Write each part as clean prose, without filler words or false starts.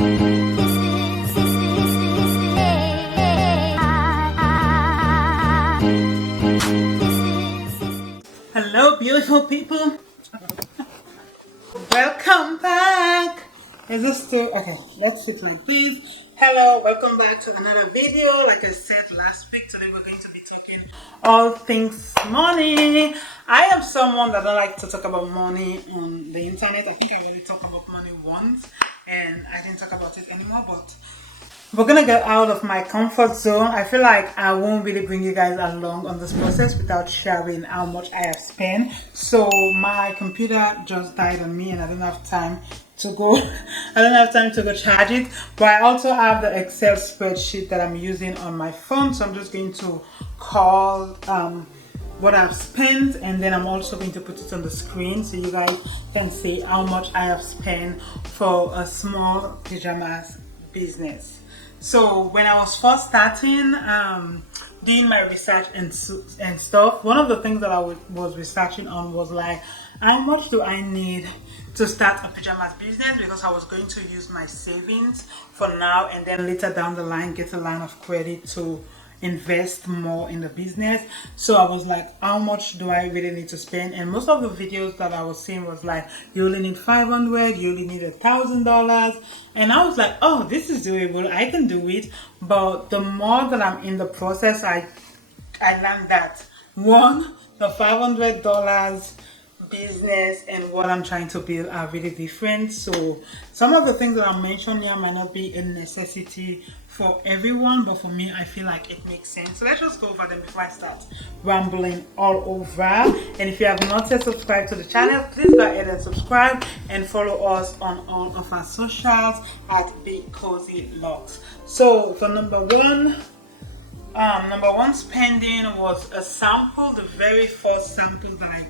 Hello beautiful people, welcome back. Is this still okay? Let's sit like this. Hello, welcome back to another video. Like I said last week, today we're going to be talking all things money. I am someone that don't like to talk about money on the internet. I think I already talked about money once and I didn't talk about it anymore, but we're gonna get out of my comfort zone. I feel like I won't really bring you guys along on this process without sharing how much I have spent. So my computer just died on me and I don't have time to go charge it, but I also have the Excel spreadsheet that I'm using on my phone, so I'm just going to call what I've spent, and then I'm also going to put it on the screen so you guys can see how much I have spent for a small pajamas business. So when I was first starting doing my research and stuff, one of the things that I was researching on was like, how much do I need to start a pajamas business, because I was going to use my savings for now and then later down the line get a line of credit to invest more in the business. So I was like, how much do I really need to spend? And most of the videos that I was seeing was like, you only need 500, you only need $1,000, and I was like, oh, this is doable, I can do it. But the more that I'm in the process, I learned that one, the $500 business and what I'm trying to build are really different. So some of the things that I mentioned here might not be a necessity for everyone, but for me, I feel like it makes sense. So let's just go over them before I start rambling all over. And if you have not yet subscribed to the channel, please go ahead and subscribe and follow us on all of our socials at Big Cozy Locks. So for number one spending was a sample, the very first sample that I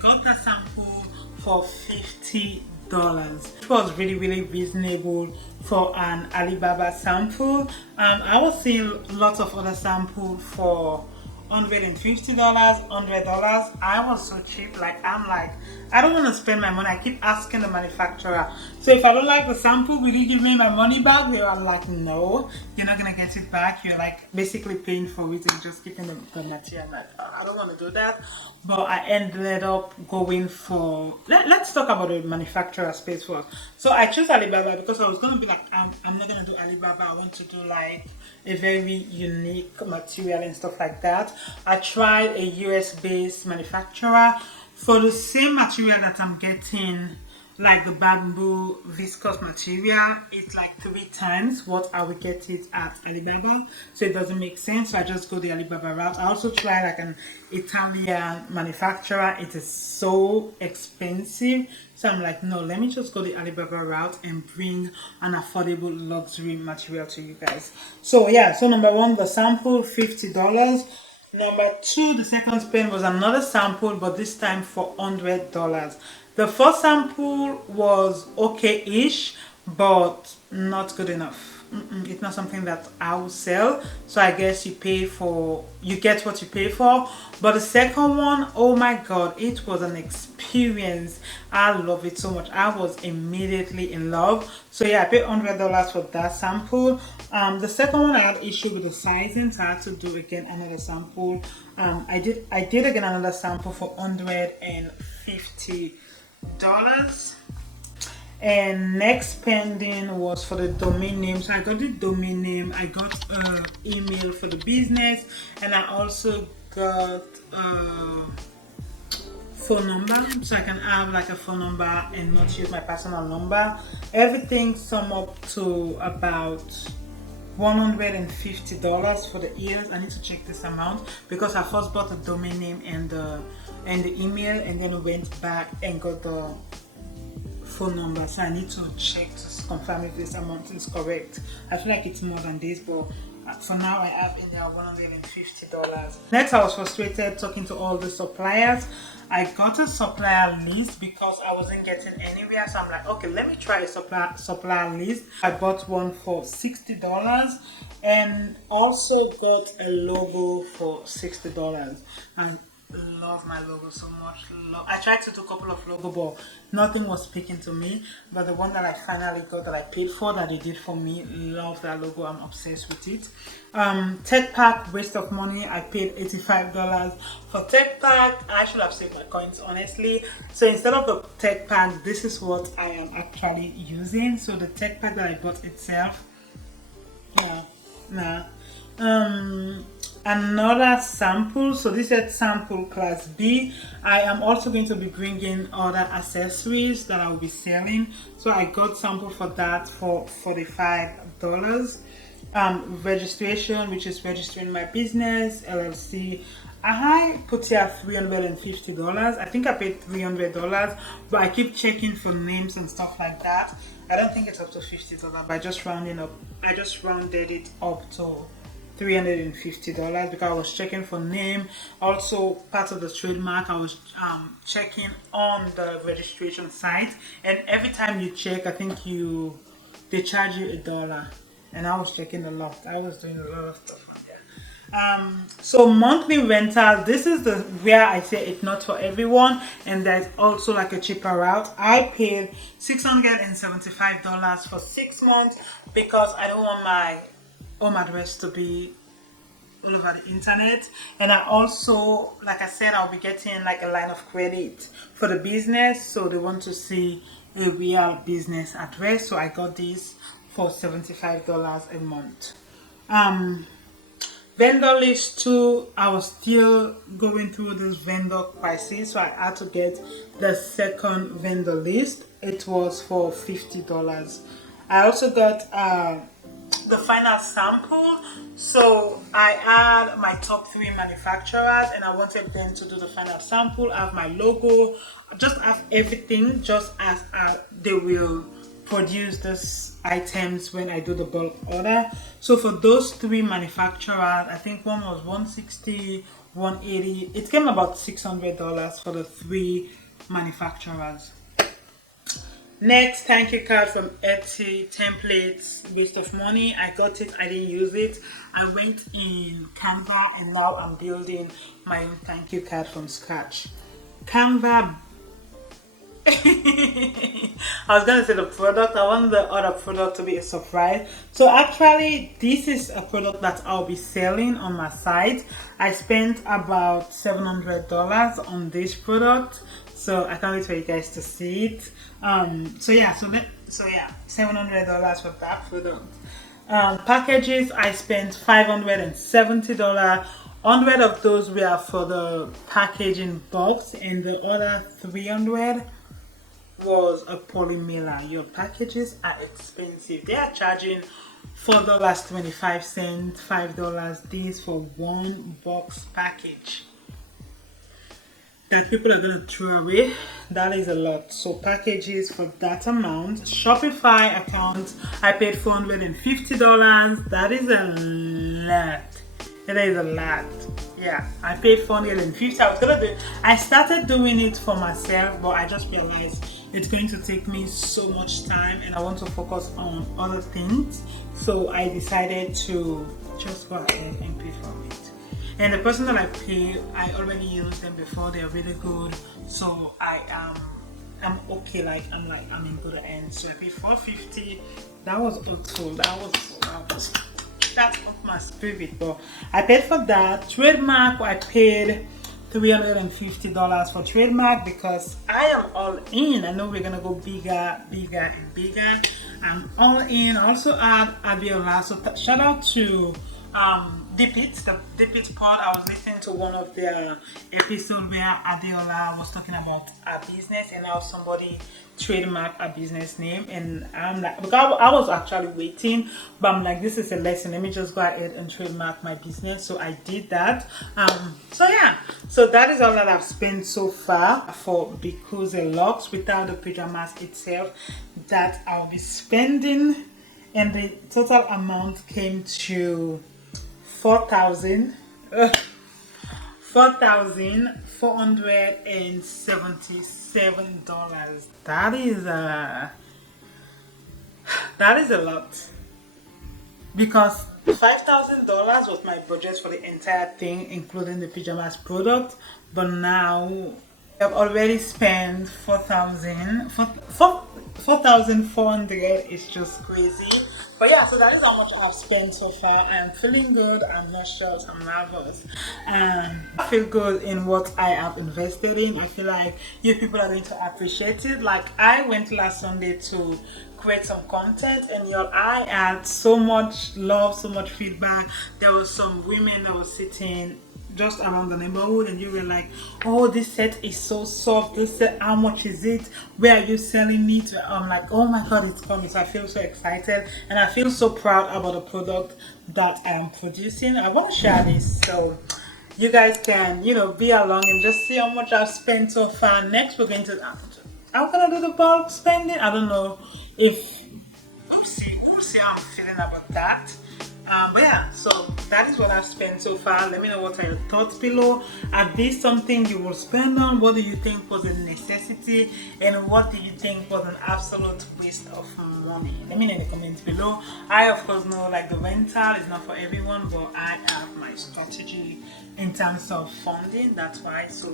got that sample for $50. It was really reasonable for an Alibaba sample. I was seeing lots of other samples for $150, $100. I was so cheap. Like, I'm like, I don't want to spend my money. I keep asking the manufacturer, so if I don't like the sample, will you give me my money back? I'm like, no, you're not gonna get it back. You're like basically paying for it and just keeping the material. I'm like, I don't want to do that. But I ended up going for, let's talk about the manufacturer space first. So I chose Alibaba because I was gonna be like, I'm not gonna do Alibaba. I want to do like a very unique material and stuff like that. I tried a US based manufacturer for the same material that I'm getting, like the bamboo viscose material. It's like 3 times what I would get it at Alibaba, so it doesn't make sense. So I just go the Alibaba route. I also try like an Italian manufacturer. It is so expensive, so I'm like, no, let me just go the Alibaba route and bring an affordable luxury material to you guys. So yeah, so number one, the sample, $50. Number two, the second spend was another sample, but this time for $100. The first sample was okay-ish, but not good enough. It's not something that I will sell. So I guess you get what you pay for. But the second one, oh my god, it was an experience. I love it so much. I was immediately in love. So yeah, I paid $100 for that sample. The second one, I had issue with the sizing, so I had to do again another sample. I did again another sample for $150. And next spending was for the domain name. So I got the domain name, I got an email for the business, and I also got a phone number, so I can have like a phone number and not use my personal number. Everything sum up to about $150 for the years. I need to check this amount because I first bought the domain name and the email, and then went back and got the phone number. So I need to check to confirm if this amount is correct. I feel like it's more than this, but for now I have in there $150. Next, I was frustrated talking to all the suppliers. I got a supplier list because I wasn't getting anywhere, so I'm like, okay, let me try a supplier list. I bought one for $60 and also got a logo for $60. And love my logo so much. I tried to do a couple of logo, but nothing was speaking to me. But the one that I finally got, that I paid for, that they did for me, love that logo. I'm obsessed with it. Tech pack, waste of money. I paid $85 for tech pack. I should have saved my coins, honestly. So instead of the tech pack, this is what I am actually using. So the tech pack that I bought itself, another sample. So this is sample class B. I am also going to be bringing other accessories that I will be selling. So I got sample for that for $45. Registration, which is registering my business LLC, I put here $350. I think I paid $300, but I keep checking for names and stuff like that. I don't think it's up to $50, but I just rounded it up to $350 because I was checking for name. Also, part of the trademark, I was checking on the registration site, and every time you check, I think they charge you $1. And I was checking a lot. I was doing a lot of stuff on there. So monthly rental, this is where I say it's not for everyone, and there's also like a cheaper route. I paid $675 for 6 months because I don't want my home address to be all over the internet. And I also, like I said, I'll be getting like a line of credit for the business, so they want to see a real business address. So I got this for $75 a month. Vendor list too, I was still going through this vendor prices, so I had to get the second vendor list. It was for $50. I also got the final sample. So I had my top 3 manufacturers, and I wanted them to do the final sample, have my logo, just have everything, just as they will produce these items when I do the bulk order. So for those 3 manufacturers, I think one was $160, $180. It came about $600 for the 3 manufacturers. Next, thank you card from Etsy, templates, waste of money. I got it, I didn't use it. I went in Canva, and now I'm building my own thank you card from scratch. Canva. I was gonna say the product. I want the other product to be a surprise. So actually, this is a product that I'll be selling on my site. I spent about $700 on this product, so I can't wait for you guys to see it. $700 for that product. Packages, I spent $570. 100 of those were for the packaging box, and the other 300 was a polymailer. Your packages are expensive. They are charging $4.25, $5 this for one box package that people are going to throw away. That is a lot. So packages for that amount. Shopify account, I paid $450. That is a lot. It is a lot. Yeah, I paid $450. I started doing it for myself, but I just realized it's going to take me so much time, and I want to focus on other things. So I decided to just go ahead and pay for it. And the person that I pay, I already used them before. They're really good. So I'm okay. I'm in good hands. So I paid $450. That was hurtful. That up my spirit, but I paid for that. Trademark, I paid $350 for trademark because I am all in. I know we're gonna go bigger and bigger. I'm all in. I also add Abiola. So shout out to Dip It Pod. I was listening to one of their episodes where Adiola was talking about a business, and now somebody trademarked a business name, and I'm like, because I was actually waiting, but I'm like, this is a lesson, let me just go ahead and trademark my business. So I did that. So that is all that I've spent so far for Because Locks without the pajamas itself that I'll be spending, and the total amount came to $4,477. That is a lot, because $5,000 was my budget for the entire thing, including the pajamas product. but now I've already spent 4,400. It's just crazy. But yeah, so that is how much I've spent so far. I'm feeling good. I'm not sure. I'm nervous. And I feel good in what I have invested in. I feel like you people are going to appreciate it. Like I went last Sunday to create some content, and y'all, I had so much love, so much feedback. There was some women that were sitting just around the neighborhood, and you were like, oh, this set is so soft, this set, how much is it, where are you selling it? I'm like, oh my god, it's coming. So I feel so excited, and I feel so proud about the product that I am producing. I want to share this so you guys can, be along and just see how much I've spent so far. Next we're going to, I'm gonna do the bulk spending. I don't know if we'll see how I'm feeling about that. But yeah, so that is what I've spent so far. Let me know what are your thoughts below. Are this something you will spend on? What do you think was a necessity? And what do you think was an absolute waste of money? Let me know in the comments below. I of course know like the rental is not for everyone, but I have my strategy in terms of funding. That's why. So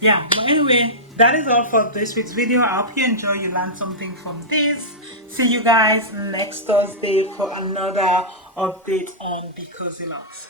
yeah, but anyway, that is all for this week's video. I hope you enjoy, you learned something from this. See you guys next Thursday for another update on Because It Locks.